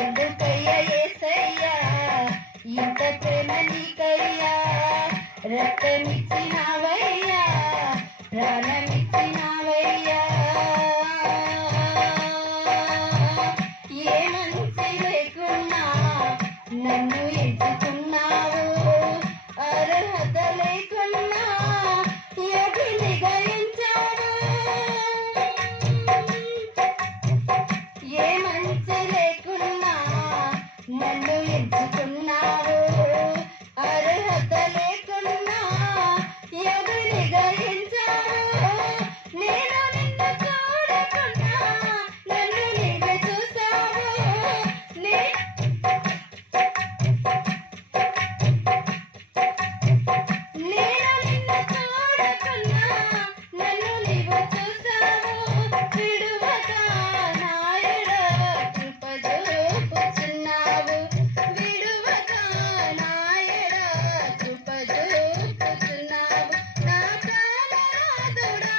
ఎందుకయ్యా యేసయ్యా ఇంత ప్రేమ నీకయ్యా, రక్తమిచ్చినావయ్యా, ప్రాణమిచ్చినావయ్యా. ఏ మంచి లేకున్నా నన్ను ఎంచుకున్నావు, అర్హత లేకున్నా ఎగిలిగా ఎంచావు. ఏ మంచి లేకున్నా నన్ను ఎంచుకున్నావు, అర్హత లేకున్నా ఎగిలిగా ఎంచావు. నేను నిన్ను చూడకున్నా నన్ను నీవే చూసావు. నేను నిన్ను చూడకున్నా నన్ను నీవు చూసావు. విడువక నాయడ కృప చూపుచున్నావు, విడువక నాయడ కృప చూపుచున్నావు. నా ప్రాణనాథుడా,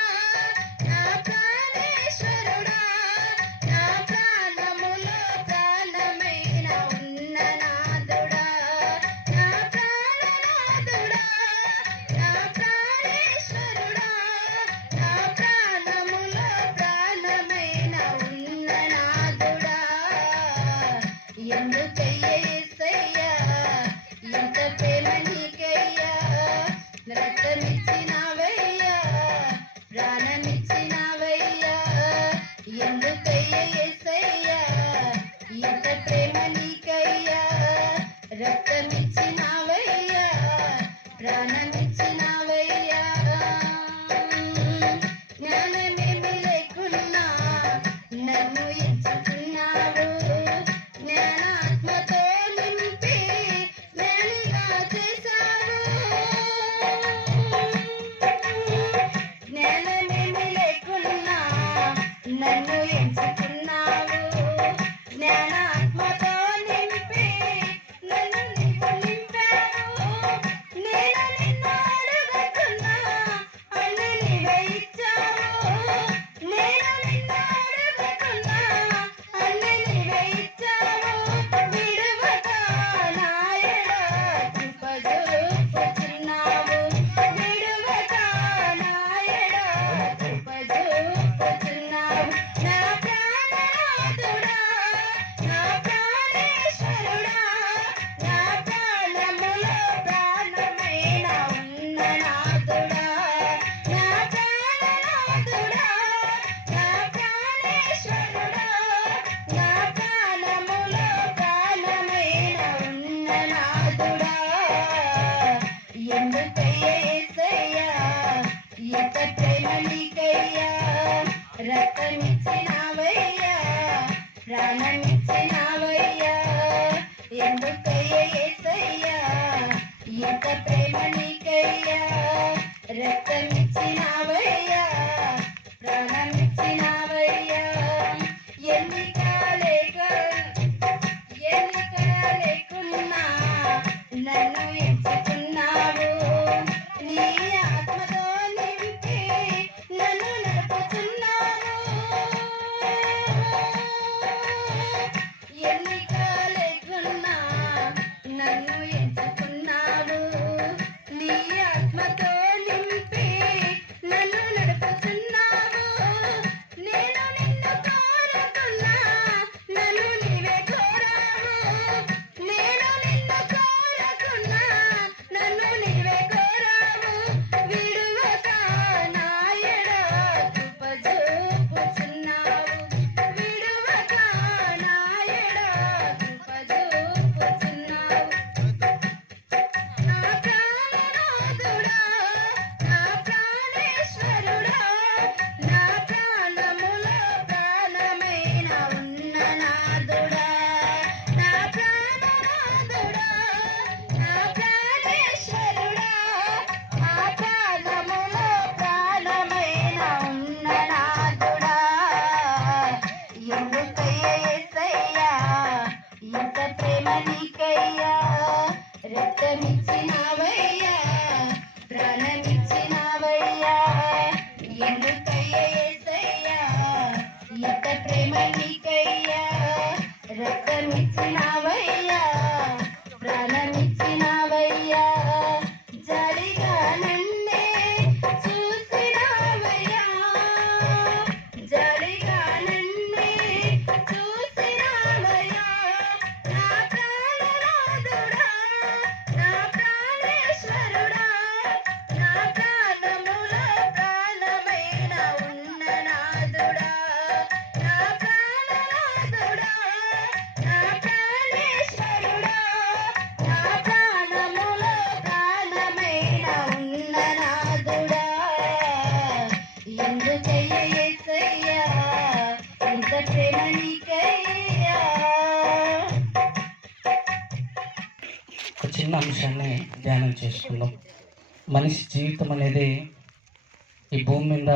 నా ప్రాణేశ్వరుడా, నా ప్రాణములో ప్రాణమైన ఉన్న నాథుడా, నా ప్రాణనాథుడా, నా ప్రాణేశ్వరుడా, నా ప్రాణములో ప్రాణమైన ఉన్న నాథుడా. ఎందుకయ్యా యేసయ్యా ఇంత ప్రేమ నీకయ్యా, రక్తమిచ్చినావయ్యా, ప్రాణమిచ్చినావయ్యా. ఎందుకయ్యా యేసయ్యా ఇంత ప్రేమ నీకయ్యా, రక్తమిచ్చినావయ్యా, ప్రాణమిచ్చినావయ్యా. జ్ఞానమేమి లేకున్నా నన్ను ఎంచుకున్నావు, జ్ఞానాత్మతో నింపి జ్ఞానిగా చేశావు. జ్ఞానమేమి లేకున్నా నన్ను ఎంచుకున్నావు, జ్ఞానాత్మతో నింపి నన్ను నీవు నింపావు. నేను నిన్ను అడుగుతున్నా అన్ని నీవే ఇచ్చావు, నేను నిన్ను అడుగుతున్నా అన్ని నీవే ఇచ్చావు. విడువక నాయడ కృప చూపుచున్నావు, విడువక నాయడ కృప చూపుచున్నావు. నా ప్రాణనాథుడా, నా ప్రాణేశ్వరుడా, నా ప్రాణములో ప్రాణమైన ఉన్న నాథుడా, నా ప్రాణనాథుడా, నా ప్రాణేశ్వరుడా, నా ప్రాణములో ప్రాణమైన ఉన్న నాథుడా. ఎందుకయ్యా యేసయ్యా ఇంత ప్రేమ నీకయ్యా, రక్తమిచ్చినావయ్యా, ప్రాణమిచ్చినావయ్యా. ఎందుకయ్యా యేసయ్యా ఇంత ప్రేమ నీకయ్యా, రక్తమిచ్చినావయ్యా, ప్రాణమిచ్చినావయ్యా. ఎన్నిక లేకున్నా నన్ను ఎంచుకున్నావు, నీ ఆత్మతో నింపి నన్ను నడుపుతున్నావు. ఎన్నిక లేకున్నా నన్ను ఎంచుకున్నావు, నీ ఆత్మతో నింపి నన్ను నడుపుతున్నావు. నేను నిన్ను కోరుకున్నా నన్ను నీవే కోరావు, నేను నిన్ను కోరుకున్నా ప్రాణమిచ్చినావయ్యా ప్రాణమిచ్చినావయ్యా జాలిగా నన్నే చూసినావయ్యా జాలిగా నన్నే చూసినావయ్యా నా ప్రాణనాథుడా నా ప్రాణేశ్వరుడా నా ప్రాణముల ప్రాణమైన ఉన్ననాథుడా నా ప్రాణనాథుడా నా ప్రాణేశ్వరుడా నా ప్రాణముల ప్రాణమైన ఉన్ననాథుడా ఎందుకయ్య యేసయ్యా ఇంత ప్రేమ నీకయ్యా. ఒక చిన్న అంశాన్ని ధ్యానం చేసుకుందాం. మనిషి జీవితం అనేది ఈ భూమి మీద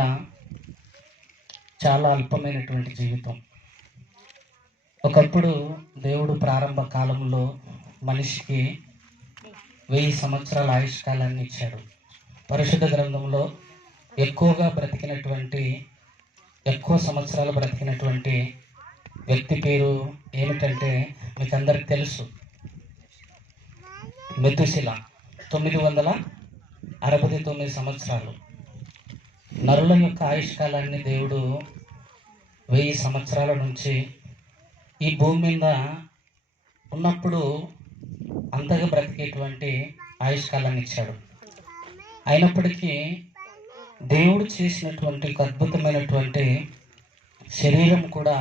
చాలా అల్పమైనటువంటి జీవితం. ఒకప్పుడు దేవుడు ప్రారంభ కాలంలో మనిషికి 1000 సంవత్సరాల ఆయుష్కాలాన్ని ఇచ్చాడు. పరిశుద్ధ గ్రంథంలో ఎక్కువ సంవత్సరాలు బ్రతికినటువంటి వ్యక్తి పేరు ఏమిటంటే మీకు అందరికి తెలుసు, మెతుశిల. 969 సంవత్సరాలు. నరుల యొక్క ఆయుష్కాలాన్ని దేవుడు 1000 సంవత్సరాల నుంచి ఈ భూమి మీద ఉన్నప్పుడు అంతగా బ్రతికేటువంటి ఆయుష్కాలాన్ని ఇచ్చాడు. అయినప్పటికీ దేవుడు చేసినటువంటి ఒక అద్భుతమైనటువంటి శరీరం కూడా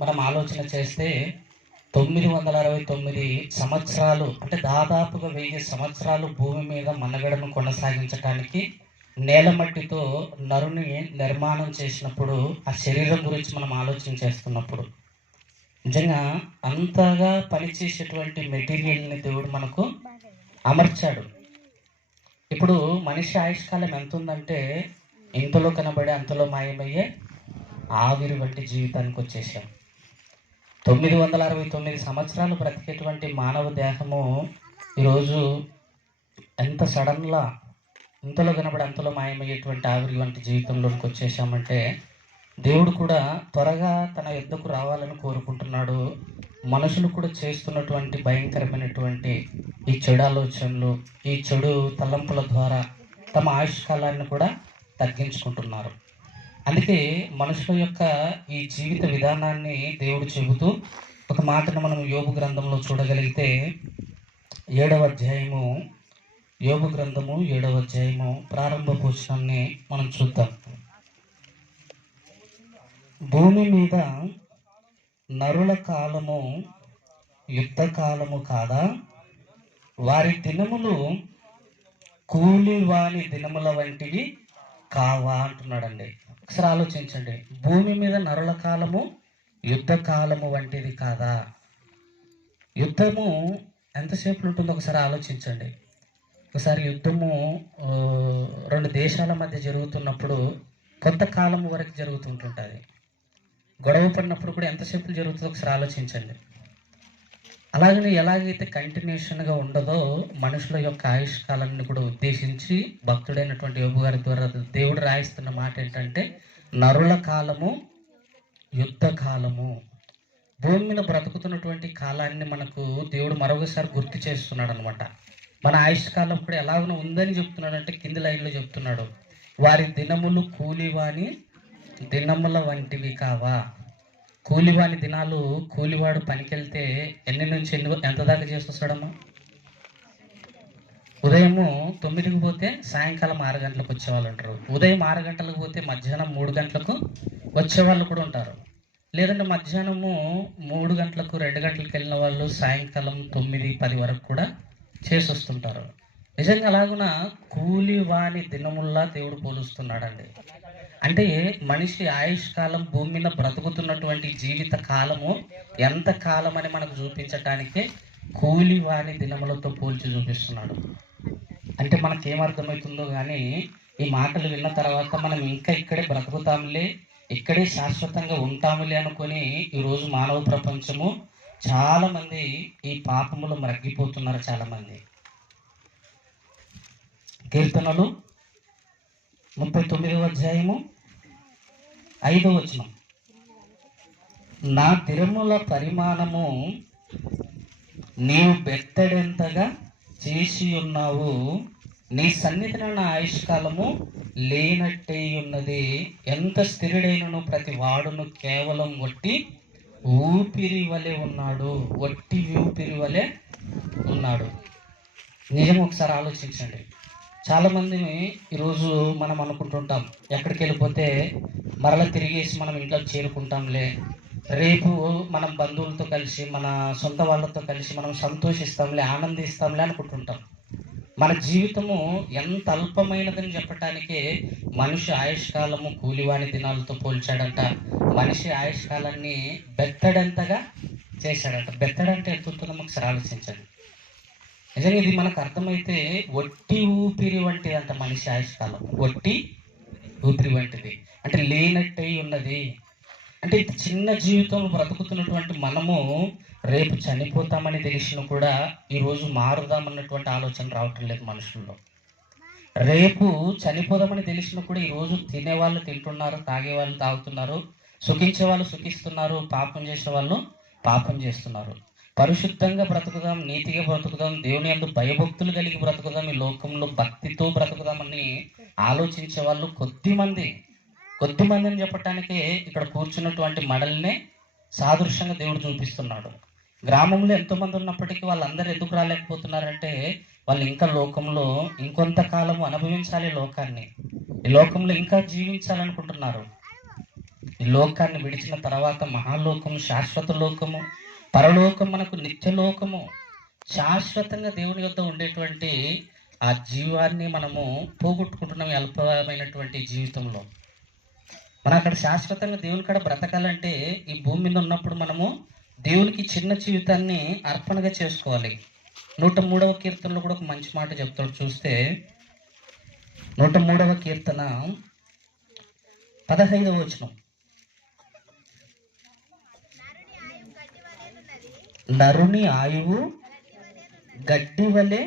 మనం ఆలోచన చేస్తే 969 సంవత్సరాలు అంటే దాదాపుగా 1000 సంవత్సరాలు భూమి మీద మనుగడను కొనసాగించడానికి నేలమట్టితో నరుని నిర్మాణం చేసినప్పుడు ఆ శరీరం గురించి మనం ఆలోచన చేస్తున్నప్పుడు నిజంగా అంతగా పనిచేసేటువంటి మెటీరియల్ని దేవుడు మనకు అమర్చాడు. ఇప్పుడు మనిషి ఆయుష్కాలం ఎంత ఉందంటే ఇంతలో కనబడే అంతలో మాయమయ్యే ఆవిరి వంటి జీవితానికి వచ్చేసాం. 969 సంవత్సరాలు బ్రతికేటువంటి మానవ దేహము ఈరోజు ఎంత సడన్గా ఇంతలో కనబడి అంతలో మాయమయ్యేటువంటి ఆవిరి వంటి జీవితంలోకి వచ్చేసామంటే దేవుడు కూడా త్వరగా తన యుద్ధకు రావాలని కోరుకుంటున్నాడు. మనుషులు కూడా చేస్తున్నటువంటి భయంకరమైనటువంటి ఈ చెడు ఆలోచనలు, ఈ చెడు తలంపుల ద్వారా తమ ఆయుష్కాలాన్ని కూడా తగ్గించుకుంటున్నారు. అందుకే మనుషుల యొక్క ఈ జీవిత విధానాన్ని దేవుడు చెబుతూ ఒక మాటను మనం యోబు గ్రంథంలో చూడగలిగితే 7వ అధ్యాయము, యోబు గ్రంథము 7వ అధ్యాయము ప్రారంభ వచనాన్ని మనం చూద్దాం. భూమి మీద నరుల కాలము యుద్ధ కాలము కాదా? వారి దినములు కూలివాని దినముల వంటివి కావా అంటున్నాడండి. ఒకసారి ఆలోచించండి. భూమి మీద నరుల కాలము యుద్ధ కాలము వంటిది కాదా? యుద్ధము ఎంతసేపు ఉంటుందో ఒకసారి ఆలోచించండి. ఒకసారి యుద్ధము 2 దేశాల మధ్య జరుగుతున్నప్పుడు కొంతకాలం వరకు జరుగుతుంటుంటుంది. గొడవ పడినప్పుడు కూడా ఎంతసేపు జరుగుతుందో ఒకసారి ఆలోచించండి. అలాగని ఎలాగైతే కంటిన్యూషన్గా ఉండదో మనుషుల యొక్క ఆయుష్కాలాన్ని కూడా ఉద్దేశించి భక్తుడైనటువంటి యోబు గారి ద్వారా దేవుడు రాయిస్తున్న మాట ఏంటంటే నరుల కాలము యుద్ధ కాలము. భూమి మీద బ్రతుకుతున్నటువంటి కాలాన్ని మనకు దేవుడు మరొకసారి గుర్తు చేస్తున్నాడు అనమాట. మన ఆయుష్కాలం కూడా ఎలాగనో ఉందని చెప్తున్నాడు. అంటే కింది లైన్లో చెప్తున్నాడు, వారి దినములు కూలివాని దినముల వంటివి కావా? కూలివాని దినాలు, కూలివాడు పనికెళ్తే ఎన్ని నుంచి ఎంత దాకా చేసి వస్తాడమ్మా? ఉదయము 9కి పోతే సాయంకాలం 6 గంటలకు వచ్చేవాళ్ళు ఉంటారు. ఉదయం 6 గంటలకు పోతే మధ్యాహ్నం 3 గంటలకు వచ్చేవాళ్ళు కూడా ఉంటారు. లేదంటే మధ్యాహ్నము 3 గంటలకు 2 గంటలకు వెళ్ళిన వాళ్ళు సాయంకాలం 9, 10 వరకు కూడా చేసి వస్తుంటారు. నిజంగా అలాగున కూలివాని దినముల్లా దేవుడు పోలుస్తున్నాడండి. అంటే మనిషి ఆయుష్కాలం భూమి మీద బ్రతుకుతున్నటువంటి జీవిత కాలము ఎంత కాలం అని మనకు చూపించటానికే కూలివాని దినములతో పోల్చి చూపిస్తున్నాడు. అంటే మనకేమర్థమవుతుందో కానీ ఈ మాటలు విన్న తర్వాత మనం ఇంకా ఇక్కడే బ్రతుకుతాములే, ఇక్కడే శాశ్వతంగా ఉంటాములే అనుకొని ఈరోజు మానవ ప్రపంచము చాలామంది ఈ పాపములో మ్రగ్గిపోతున్నారు. చాలామంది. కీర్తనలు 39వ అధ్యాయము 5వ వచనం. నా దినముల పరిమాణము నీవు బెత్తడెంతగా చేసి ఉన్నావు, నీ సన్నిధిన నా ఆయుష్కాలము లేనట్టే ఉన్నది. ఎంత స్థిరుడైనను ప్రతి వాడును కేవలం వట్టి ఊపిరి వలె ఉన్నాడు. వట్టి ఊపిరి వలె ఉన్నాడు. నిజం ఒకసారి ఆలోచించండి. చాలామందిని ఈరోజు మనం అనుకుంటుంటాం, ఎక్కడికి వెళ్ళిపోతే మరలా తిరిగేసి మనం ఇంట్లోకి చేరుకుంటాంలే, రేపు మనం బంధువులతో కలిసి మన సొంత వాళ్ళతో కలిసి మనం సంతోషిస్తాంలే, ఆనందిస్తాంలే అనుకుంటుంటాం. మన జీవితము ఎంత అల్పమైనదని చెప్పటానికి మనిషి ఆయుష్కాలము కూలివాని దినాలతో పోల్చాడంట. మనిషి ఆయుష్కాలాన్ని బెత్తడంతగా చేశాడంట. బెత్తడంటే ఎంత ఉంటుందో ఒకసారి ఆలోచించండి. నిజంగా ఇది మనకు అర్థమైతే ఒట్టి ఊపిరి వంటిది అంట మనిషి ఆయుష్కాలం. ఒట్టి ఊపిరి వంటిది అంటే లేనట్టయి ఉన్నది. అంటే ఇంత చిన్న జీవితంలో బ్రతుకుతున్నటువంటి మనము రేపు చనిపోతామని తెలిసిన కూడా ఈరోజు మారుదామన్నటువంటి ఆలోచన రావటం లేదు మనుషుల్లో. రేపు చనిపోదామని తెలిసిన కూడా ఈరోజు తినేవాళ్ళు తింటున్నారు, తాగేవాళ్ళు తాగుతున్నారు, సుఖించే వాళ్ళు సుఖిస్తున్నారు, పాపం చేసే వాళ్ళు పాపం చేస్తున్నారు. పరిశుద్ధంగా బ్రతుకుదాం, నీతిగా బ్రతుకుదాం, దేవుని యందు భయభక్తులు కలిగి బ్రతుకుదాం, ఈ లోకంలో భక్తితో బ్రతుకుదామని ఆలోచించే వాళ్ళు కొద్దిమంది అని చెప్పటానికి ఇక్కడ కూర్చున్నటువంటి మడల్నే సాదృశ్యంగా దేవుడు చూపిస్తున్నాడు. గ్రామంలో ఎంతోమంది ఉన్నప్పటికీ వాళ్ళందరూ ఎందుకు రాలేకపోతున్నారంటే వాళ్ళు ఇంకా లోకంలో ఇంకొంతకాలము అనుభవించాలి లోకాన్ని, ఈ లోకంలో ఇంకా జీవించాలనుకుంటున్నారు. ఈ లోకాన్ని విడిచిన తర్వాత మహాలోకము, శాశ్వత లోకము, పరలోకం మనకు నిత్యలోకము, శాశ్వతంగా దేవుని యొద్ద ఉండేటువంటి ఆ జీవాన్ని మనము పోగొట్టుకుంటున్నాం ఈ అల్పమైనటువంటి జీవితంలో. మనం అక్కడ శాశ్వతంగా దేవుని కాడ బ్రతకాలంటే ఈ భూమి మీద ఉన్నప్పుడు మనము దేవునికి చిన్న జీవితాన్ని అర్పణగా చేసుకోవాలి. 103వ కీర్తనలో కూడా ఒక మంచి మాట చెప్తాడు. చూస్తే 103వ కీర్తన 15వ వచనం, నరుని ఆయువు గడ్డి వలె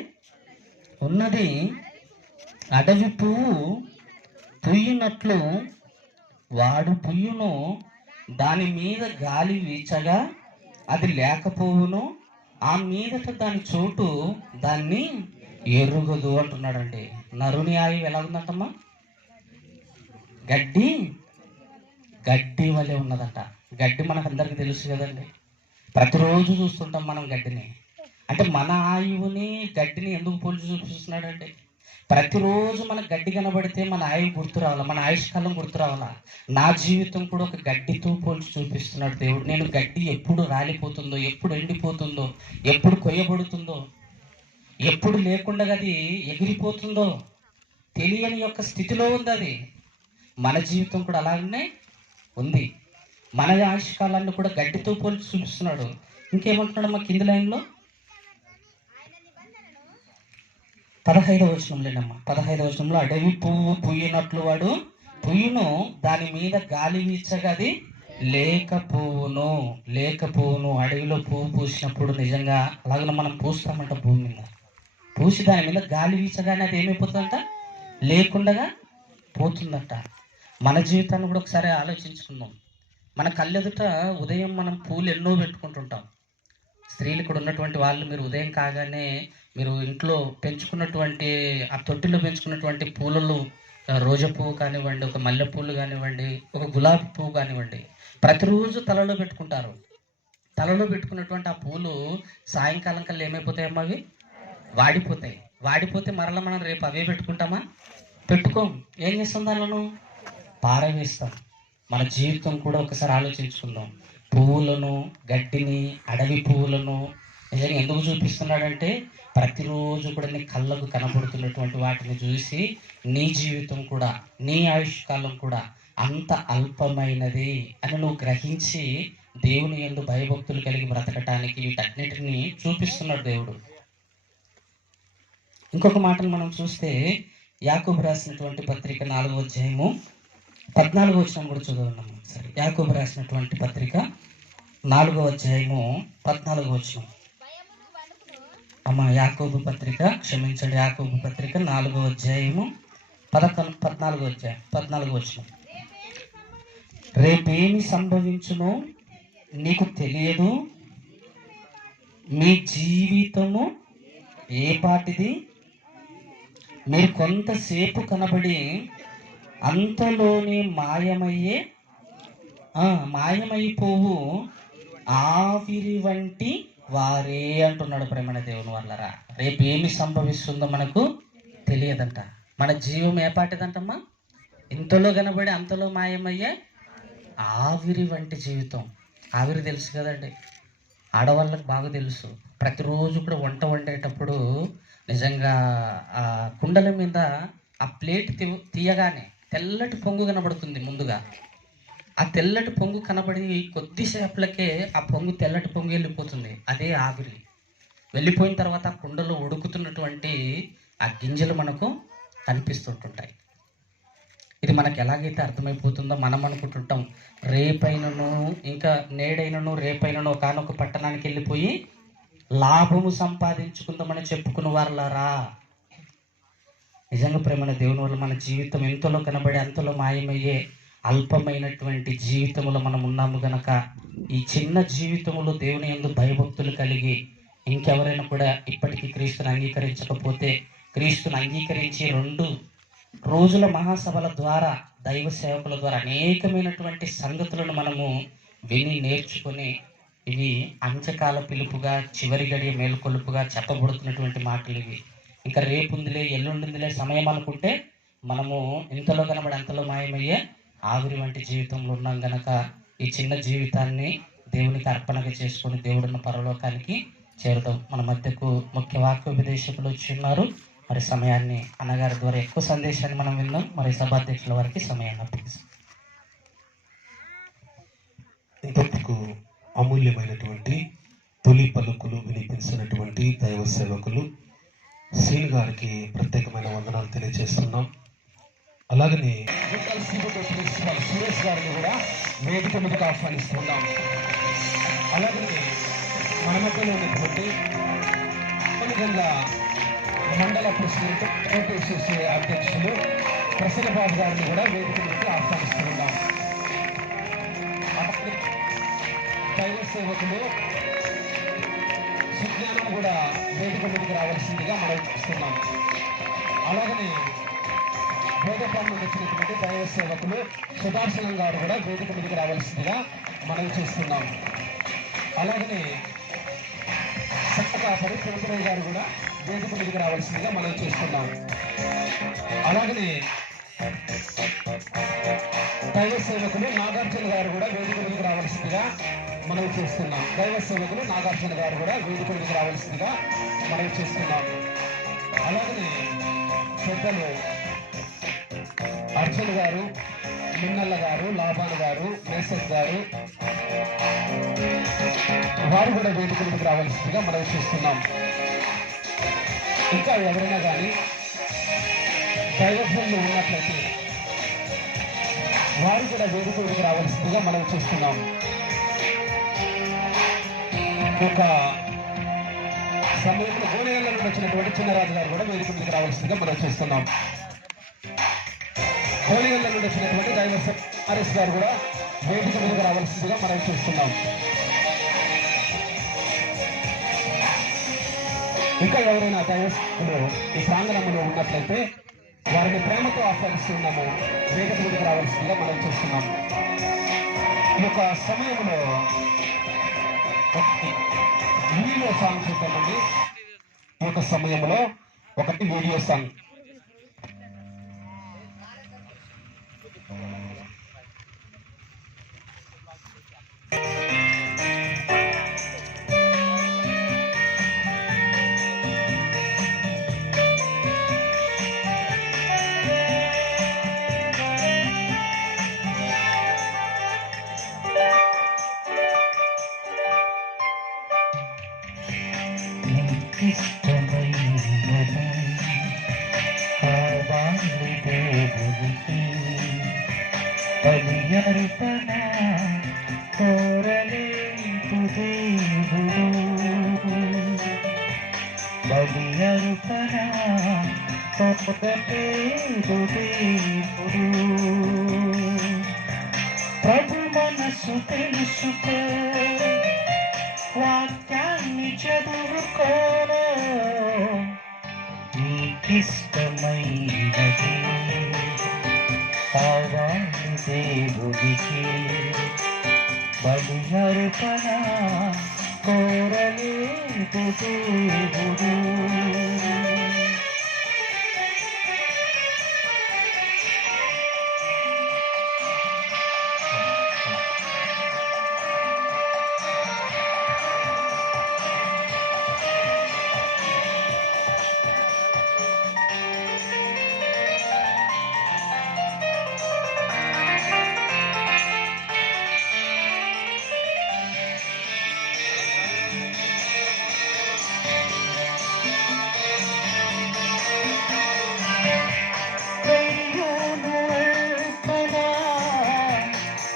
ఉన్నది, అడవి పువ్వు పుయ్యినట్లు వాడు పుయ్యును, దాని మీద గాలి వీచగా అది లేకపోవును, ఆ మీదట దాని చోటు దాన్ని ఎరుగదు అంటున్నాడండి. నరుని ఆయువు ఎలా ఉందంటమ్మా? గడ్డి వలె ఉన్నదంట. గడ్డి మనకు అందరికి తెలుసు కదండి, ప్రతిరోజు చూస్తుంటాం మనం గడ్డిని. అంటే మన ఆయువుని గడ్డిని ఎందుకు పోల్చి చూపిస్తున్నాడండి? ప్రతిరోజు మన గడ్డి కనబడితే మన ఆయువు గుర్తు రావాలా, మన ఆయుష్కాలం గుర్తు రావాలా. నా జీవితం కూడా ఒక గడ్డితో పోల్చి చూపిస్తున్నాడు దేవుడు. నేను గడ్డి ఎప్పుడు రాలిపోతుందో, ఎప్పుడు ఎండిపోతుందో, ఎప్పుడు కొయ్యబడుతుందో, ఎప్పుడు లేకుండా అది ఎగిరిపోతుందో తెలియని యొక్క స్థితిలో ఉంది అది. మన జీవితం కూడా అలాగనే ఉంది. మన ఆయుష్కాలాన్ని కూడా గడ్డితో పోల్చి చూపిస్తున్నాడు. ఇంకేమంటున్నాడు మా కింది లైన్లో 15వ వచనంలోనమ్మా, 15వ వచనంలో, అడవి పువ్వు పుయ్యినట్లు వాడు పుయ్యును, దాని మీద గాలి వీచగా అది లేకపోవును. అడవిలో పువ్వు పూసినప్పుడు నిజంగా అలాగే మనం పూస్తామంట, భూమి మీద పూసి దాని మీద గాలి వీచగానే అది ఏమైపోతుందంట, లేకుండా పోతుందంట. మన జీవితాన్ని కూడా ఒకసారి ఆలోచించుకుందాం. మన కళ్ళెదుట ఉదయం మనం పూలు ఎన్నో పెట్టుకుంటుంటాం. స్త్రీలు ఇక్కడ ఉన్నటువంటి వాళ్ళు, మీరు ఉదయం కాగానే మీరు ఇంట్లో పెంచుకున్నటువంటి ఆ తొట్టిలో పెంచుకున్నటువంటి పూలలో రోజా పువ్వు కానివ్వండి, ఒక మల్లె పూలు కానివ్వండి, ఒక గులాబీ పువ్వు కానివ్వండి, ప్రతిరోజు తలలో పెట్టుకుంటారు. తలలో పెట్టుకున్నటువంటి ఆ పూలు సాయంకాలం కల్లా ఏమైపోతాయమ్మా? అవి వాడిపోతే మరలా మనం రేపు అవే పెట్టుకుంటామా? పెట్టుకోం. ఏం చేస్తాం? దానిలో పారవేస్తాం. మన జీవితం కూడా ఒకసారి ఆలోచించుకుందాం. పువ్వులను, గడ్డిని, అడవి పువ్వులను నిజంగా ఎందుకు చూపిస్తున్నాడంటే ప్రతిరోజు కూడా నీ కళ్ళకు కనబడుతున్నటువంటి వాటిని చూసి నీ జీవితం కూడా, నీ ఆయుష్కాలం కూడా అంత అల్పమైనది అని నువ్వు గ్రహించి దేవుని యందు భయభక్తులు కలిగి బ్రతకటానికి వీటన్నిటిని చూపిస్తున్నాడు దేవుడు. ఇంకొక మాటను మనం చూస్తే యాకోబు రాసినటువంటి పత్రిక 4వ అధ్యాయము 14వ వచనం కూడా చదువున్నాము. సరే, యాకోబు రాసినటువంటి పత్రిక 4వ అధ్యాయము 14వ వచనం అమ్మ. యాకోబు పత్రిక 4వ అధ్యాయము 14వ వచనం. రేపేమి సంభవించునో నీకు తెలియదు మీ జీవితము ఏ పాటిది. మీరు కొంతసేపు కనబడి అంతలోనే మాయమైపోవు ఆవిరి వంటి వారే అంటున్నాడు ప్రేమణ దేవుని వల్లరా. రేపు ఏమి సంభవిస్తుందో మనకు తెలియదంట. మన జీవం ఏ పాటిదంటమ్మా? ఇంతలో కనబడి అంతలో మాయమయ్యే ఆవిరి వంటి జీవితం. ఆవిరి తెలుసు కదండి, ఆడవాళ్ళకి బాగా తెలుసు. ప్రతిరోజు కూడా వంట వండేటప్పుడు నిజంగా ఆ కుండల మీద ఆ ప్లేట్ తీయగానే తెల్లటి పొంగు కనబడుతుంది. ముందుగా ఆ తెల్లటి పొంగు కనబడి కొద్దిసేపలకే ఆ పొంగు తెల్లటి పొంగు వెళ్ళిపోతుంది. అదే ఆవిరి. వెళ్ళిపోయిన తర్వాత ఆ కుండలో ఉడుకుతున్నటువంటి ఆ గింజలు మనకు కనిపిస్తుంటుంటాయి. ఇది మనకు ఎలాగైతే అర్థమైపోతుందో మనం అనుకుంటుంటాం, రేపైనను ఇంకా నేడైనను రేపైనను కానొక పట్టణానికి వెళ్ళిపోయి లాభము సంపాదించుకుందామని చెప్పుకున్న వారులారా. నిజంగా ప్రేమ దేవుని వల్ల మన జీవితం ఎంతలో కనబడి అంతలో మాయమయ్యే అల్పమైనటువంటి జీవితంలో మనం ఉన్నాము గనక ఈ చిన్న జీవితంలో దేవుని యందు భయభక్తులు కలిగి ఇంకెవరైనా కూడా ఇప్పటికీ క్రీస్తుని అంగీకరించకపోతే క్రీస్తుని అంగీకరించి 2 రోజుల మహాసభల ద్వారా దైవ సేవకుల ద్వారా అనేకమైనటువంటి సంగతులను మనము విని నేర్చుకొని ఇవి అంచకాల పిలుపుగా చివరి గడియ మేలుకొలుపుగా చెప్పబడుతున్నటువంటి మాటలు ఇవి. ఇంకా రేపుందిలే ఎల్లుండిందిలే సమయం అనుకుంటే మనము ఇంతలో కనబడి అంతలో మాయమయ్యే ఆవిరి వంటి జీవితంలో ఉన్నాం గనక ఈ చిన్న జీవితాన్ని దేవునికి అర్పణగా చేసుకొని దేవుడున్న పరలోకానికి చేరుదాం. మన మధ్యకు ముఖ్య వాక్యోపదేశకులు వచ్చి ఉన్నారు. మరి సమయాన్ని అన్నగారి ద్వారా ఎక్కువ సందేశాన్ని మనం విందాం. మరి సభాధ్యక్షుల వారికి సమయాన్ని అప్పగిస్తాం. ఇంతకు అమూల్యమైనటువంటి తొలి పలుకులు వినిపించినటువంటి దైవ సేవకులు శ్రీని గారికి ప్రత్యేకమైన వందనాలు తెలియజేస్తున్నాం. అలాగనే సురేష్ గారిని కూడా వేదిక మీదకి ఆహ్వానిస్తున్నాం. అలాగనే మన మధ్యలో ఉన్నటువంటి మండల ప్రెసిడెంట్ కోటేశ్వర అధ్యక్షులు ప్రసన్నబాబు గారిని కూడా వేదిక మీదకి ఆహ్వానిస్తున్నాం. దైవ సేవకులు సుజ్ఞానం కూడా వేదిక మీదకి రావాల్సిందిగా మనం చూస్తున్నాం. అలాగనే బోధపాల నుండి వచ్చినటువంటి దైవ సేవకులు సుదర్శనం గారు కూడా వేదిక మీదకి రావాల్సిందిగా మనం చూస్తున్నాం. అలాగనే సత్తకాపరి తిరుపతి గారు కూడా వేదిక మీదకి రావాల్సిందిగా మనం చూస్తున్నాం. అలాగనే దైవ సేవకులు నాగార్జున గారు కూడా వేదిక మీదకి రావాల్సిందిగా మనం చూస్తున్నాం. దైవ సేవకులు నాగార్జున గారు కూడా వేదిక మీదకి రావాల్సిందిగా మనం చూస్తున్నాం. అలాగనే పెద్దలు అర్జున్ గారు, మిన్నల్ల గారు, లాభాన్ గారు, మేసక్ గారు వారు కూడా వేదిక మీదకి రావాల్సిందిగా మనం చూస్తున్నాం. ఇంకా ఎవరైనా కానీ దైవత్వంలో ఉన్నట్లయితే వారు కూడా వేదిక మీదకి రావాల్సిందిగా మనం చూస్తున్నాం. ఒక సమయంలో గోనెగల్ల నుండి వచ్చినటువంటి చిన్నరాజు గారు కూడా వేదిక మీదకి రావాల్సిందిగా మనం చూస్తున్నాం. గోనెగల్ల నుండి వచ్చినటువంటి దైవ ఆర్ఎస్ గారు కూడా వేదిక మీదకి రావాల్సిందిగా మనం చూస్తున్నాం. ఇంకా ఎవరైనా దైవస్తులు ఈ ప్రాంగణంలో ఉన్నట్లయితే వారిని ప్రేమతో ఆహ్వానిస్తున్నాము, వేదిక మీదకి రావాల్సిందిగా మనం చూస్తున్నాం. ఈ యొక్క సమయంలో వీడియో సాంగ్ చూద్దామండి. ఈ యొక్క సమయంలో ఒకటి వీడియో సాంగ్. ప్రభు మనసు తెలుసుకో, వాక్యాన్ని చదువుకోను, నీకిష్టమైనది కావాలి దేవుడికి. బలి అర్పణ కోరలేదు దేవుడు.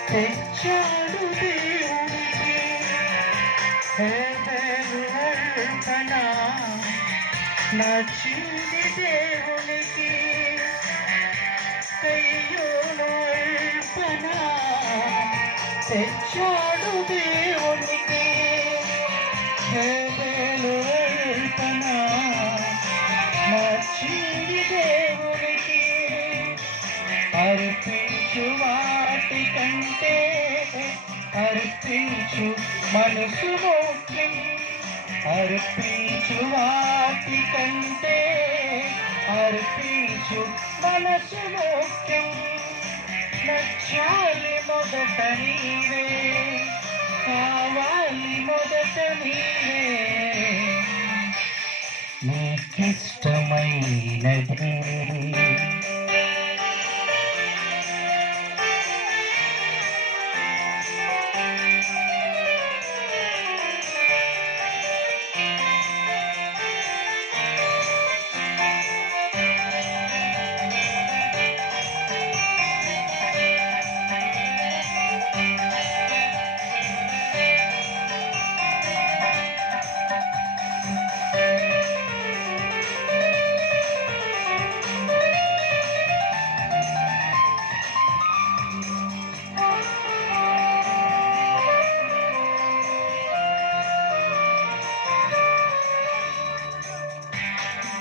తెచ్చాడు దేవుడికి హేబెలు అర్పణ, నచ్చింది దేవునికి. కయ్యూను అర్పణ తెచ్చాడు దేవునికి, హేబెలు అర్పణ నచ్చింది దేవునికి. అర్పించు వాటి కంటే అర్పించు మనసు ముఖ్యం. అర్పించు వాటి కంటే అర్పించు మనసు ముఖ్యం. నచ్చాలి మొదట నీవే, కావాలి మొదట నీవే, నీకిష్టమైనది.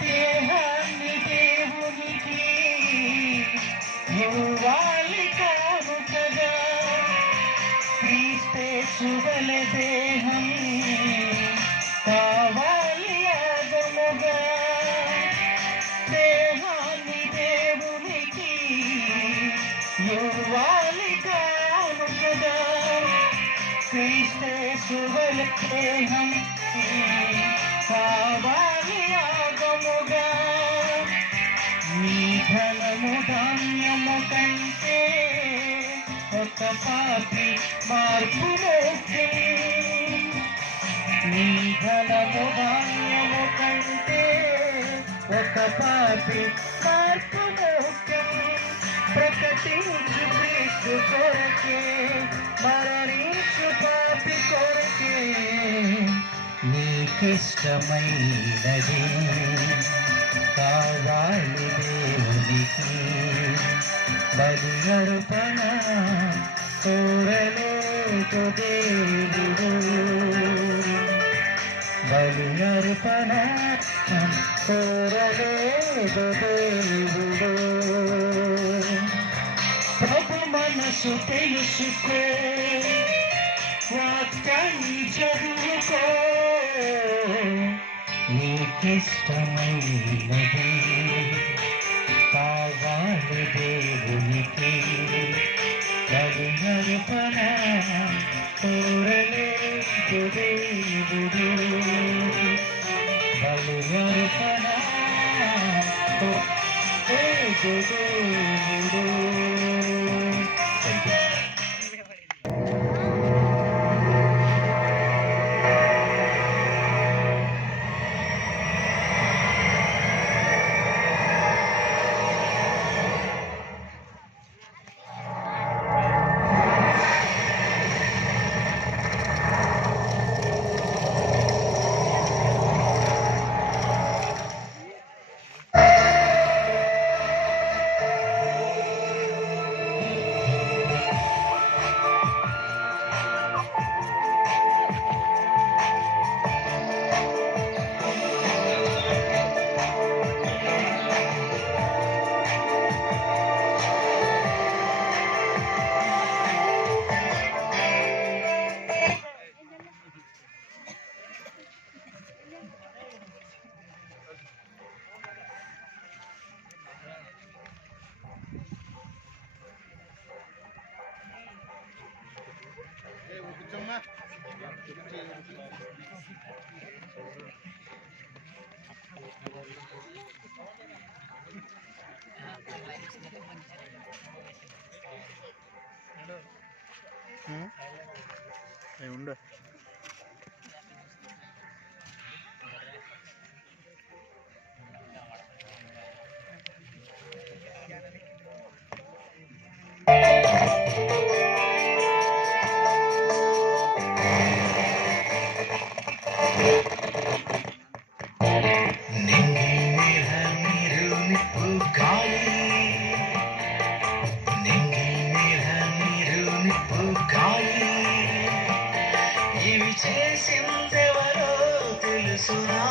దేహాన్ని దేవునికి ఇవ్వాలి కాదు కదా, క్రీస్తేసువల దేహం కావాలి యాగముగా. దేహాన్ని దేవునికి ఇవ్వాలి కాదు కదా, క్రీస్తేసువల దేహం కావాలి యాగముగా. నీ ధనము ధాన్యము కంటే ఒక పాపి మార్పు ముఖ్యం. నీ ధనము ధాన్యము కంటే ఒక పాపి మార్పు ముఖ్యం. ప్రకటించు క్రీస్తు కొరకే, మరణించు పాపి కొరకే, నీకిష్టమైనది కావాలి దేవునికి. బలి అర్పణ కోరలేదు దేవుడు, బలి అర్పణ కోరలేదు దేవుడు. ప్రభు మనసు తెలుసుకో, వాక్యాన్ని చదువుకో, నీకిష్టమైనది కావాలి దేవునికి. బలి అర్పణ కోరలేదు దేవుడు, బలి అర్పణ కోరలేదు దేవుడు. ఉండు. ఇవి చేసిందెవరో తెలుసునా,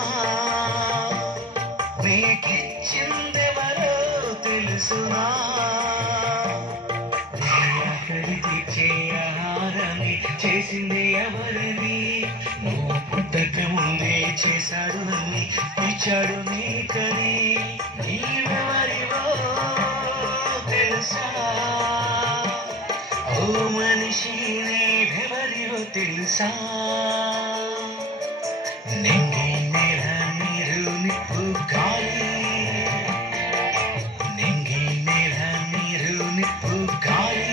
మీకిచ్చిందెవరో తెలుసునా, ఆకలి తీర్చే ఆహారాన్ని చేసింది ఎవరిని, నువ్వు పుట్టక ముందే చేశాడు అన్ని ఇచ్చాడు నీకని, నీవెవరివో తెలుసా, ఓ మనిషి నీవెవరివో తెలుసా, నింగి నేల నీరు నిప్పు గాలి, నింగి నేల నీరు నిప్పు గాలి.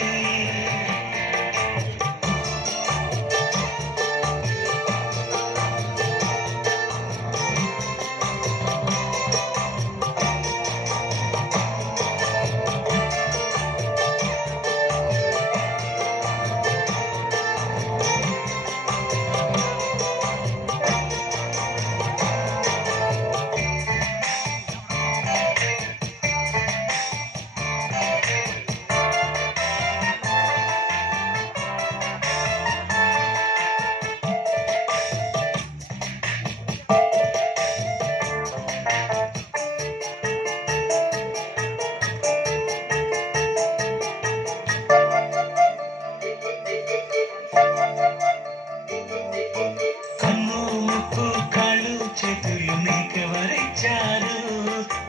కన్ను ముక్కు కాళ్ళు చేతులు నీకెవరిచ్చారు,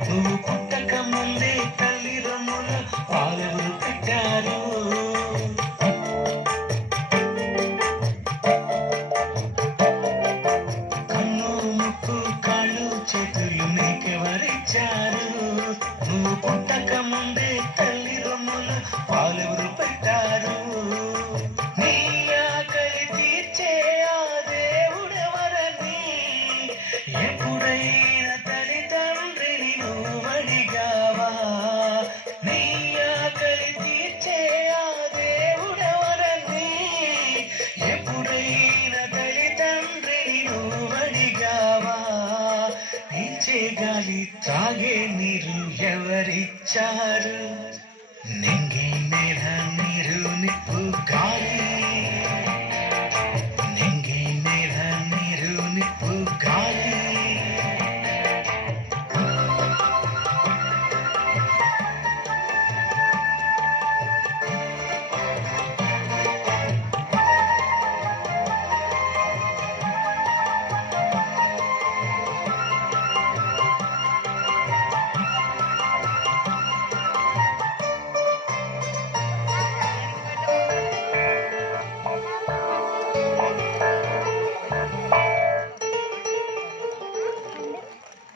నువ్వు పుట్టక ముందే తల్లి రొమ్ముల పాలెవరు పెట్టారు, కన్ను ముక్కు కాళ్ళు చేతులు నీకెవరిచ్చారు, నువ్వు పుట్టక ముందే తల్లి రొమ్ముల పాలెవరు పెట్టారు, నీ ఆకలి తీర్చే ఆ దేవుడెవరని ఎప్పుడైనా తల్లిదండ్రిని నువ్వు అడిగావా, నీ ఆకలి తీర్చే ఆ దేవుడెవరని ఎప్పుడైనా తల్లిదండ్రిని నువ్వు అడిగావా, పీల్చే గాలి తాగే నీరు ఎవరిచ్చారు, నింగి నేల నీరు నిప్పు గాలి, నింగి నేల నీరు నిప్పు గాలి.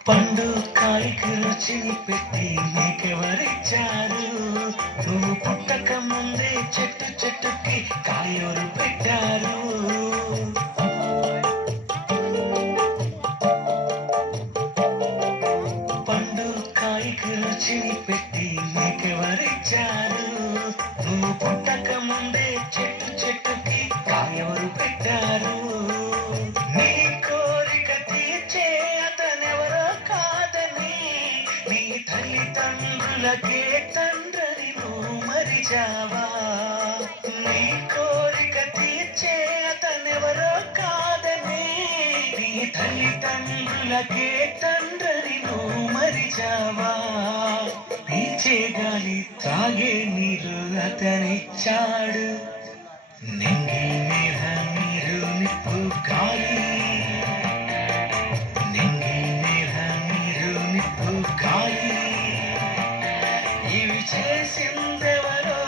పండు కాయకు రుచిని పెట్టి నీకెవరిచ్చారు, నువ్వు పుట్టక ముందే చెట్టు చెట్టుకి కాయలు పెట్టారు, పండు కాయకు రుచిని పెట్టి నీకెవరిచ్చారు, నువ్వు పుట్టక ముందే చెట్టు చెట్టుకి కాయలు పెట్టారు, నీ కోరిక తీర్చే అతనెవరో కాదని నీ తల్లిదండ్రులకే తండ్రిని నువ్వు మరిచావా, నీ కోరిక తీర్చే అతనెవరో కాదని నీ తల్లిదండ్రులకే తండ్రిని నువ్వు మరిచావా, పీల్చే గాలి తాగే నీరు అతనిచ్చాడు, నింగి నేల నీరు నిప్పు గాలి, నింగి నేల నీరు నిప్పు గాలి. ఇవి చేసిందెవరో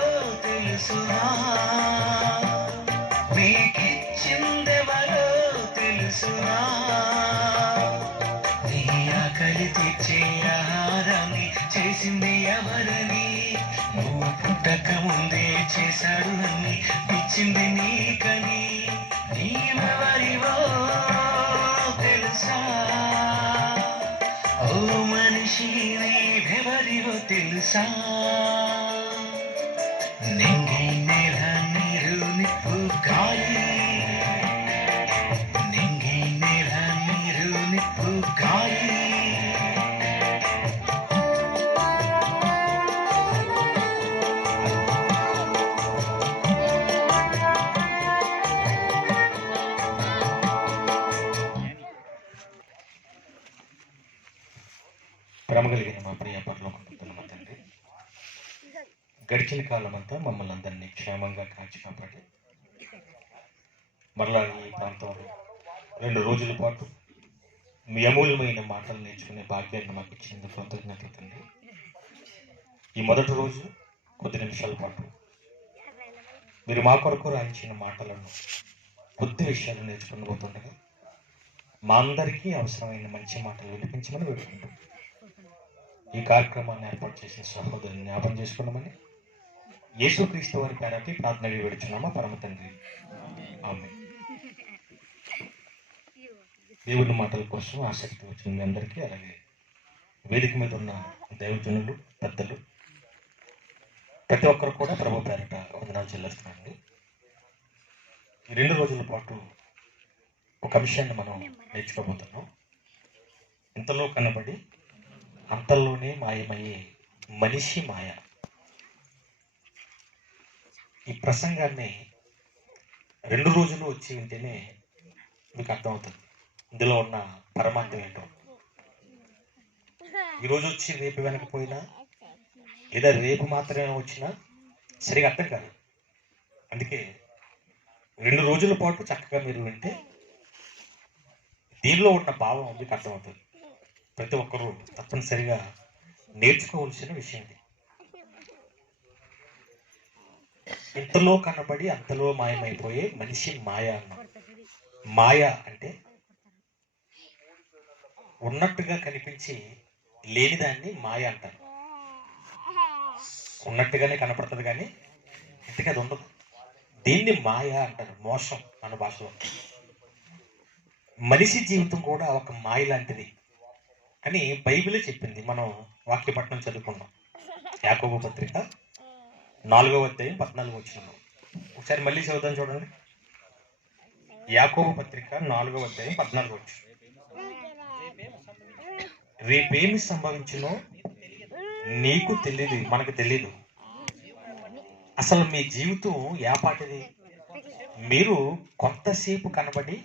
తెలుసునా, మీకిచ్చిందెవరో తెలుసునా, నీ ఆకలి తీర్చే ఆహారాన్ని చేసింది ఎవరని నువ్వు పుట్టక ముందే చేశాడు అని ఇచ్చింది నీకని నీవెవరివో తెలుసా ఓ మనిషి నీవెవరివో తెలుసా నింగి నేల నీరు నిప్పు గాలి నింగి నేల నీరు నిప్పు గాలి ప్రేమ కలిగిన మా ప్రియ పరలోకమందున్న మా తండ్రి, గడిచిన కాలం అంతా మమ్మల్ని అందరినీ క్షేమంగా కాచి కాపాడి మరలా ఈ ప్రాంతంలో 2 రోజుల పాటు మీ అమూల్యమైన మాటలు నేర్చుకునే భాగ్యాన్ని మాకు ఇచ్చినందుకు కృతజ్ఞతలు తండ్రి. ఈ మొదటి రోజు కొద్ది నిమిషాల పాటు మీరు మా కొరకు రాయించిన మాటలను కొద్ది విషయాలు నేర్చుకునబోతుండగా మా అందరికీ అవసరమైన మంచి మాటలు వినిపించమని వేడుకుంటాం. ఈ కార్యక్రమాన్ని ఏర్పాటు చేసిన సహోదరుని జ్ఞాపం చేసుకున్నామని యేసుక్రీస్తు వారి పేరటి ప్రార్థన వేడుచున్నామా పరమ తండ్రి, ఆమేన్. దేవుని మాటల కోసం ఆసక్తి వచ్చిన మీ అందరికీ, అలాగే వేదిక మీద ఉన్న దైవజనులు, పెద్దలు ప్రతి ఒక్కరు కూడా ప్రభు పేరట వందనాలు చెల్లిస్తున్నారండి. ఈ 2 రోజుల పాటు ఒక విషయాన్ని మనం నేర్చుకోబోతున్నాం. ఇంతలో కనబడి అంతల్లోనే మాయమయ్యే మనిషి మాయ. ఈ ప్రసంగాన్ని 2 రోజులు వచ్చి వింటేనే మీకు అర్థమవుతుంది ఇందులో ఉన్న పరమార్థం ఏంటో. ఈరోజు వచ్చి రేపు వెనకపోయినా, లేదా రేపు మాత్రమే వచ్చినా సరిగా అర్థం కాదు. అందుకే 2 రోజుల పాటు చక్కగా మీరు వింటే దీనిలో ఉన్న భావం మీకు అర్థమవుతుంది. ప్రతి ఒక్కరూ తప్పనిసరిగా నేర్చుకోవాల్సిన విషయం ఇది. ఇంతలో కనబడి అంతలో మాయమైపోయే మనిషి మాయ అన్నాం. మాయ అంటే ఉన్నట్టుగా కనిపించి లేనిదాన్ని మాయ అంటారు. ఉన్నట్టుగానే కనపడుతుంది కానీ ఇంతకీ అది ఉండదు. దీన్ని మాయ అంటారు, మోసం మన భాషలో. మనిషి జీవితం కూడా ఒక మాయ లాంటిది అని బైబిలే చెప్పింది. మనం వాక్యపట్నం చదువుకున్నాం. యాకోబు పత్రిక 4వ అధ్యాయం 14వ వచనం. ఒకసారి మళ్ళీ చదువుదాం చూడండి. యాకోబు పత్రిక 4వ అధ్యాయం 14వ వచనం. రేపేమి సంభవించునో నీకు తెలియదు, మనకు తెలీదు. అసలు మీ జీవితం ఏపాటిది? మీరు కొంతసేపు కనబడి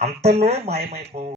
అంతలో మాయమైపో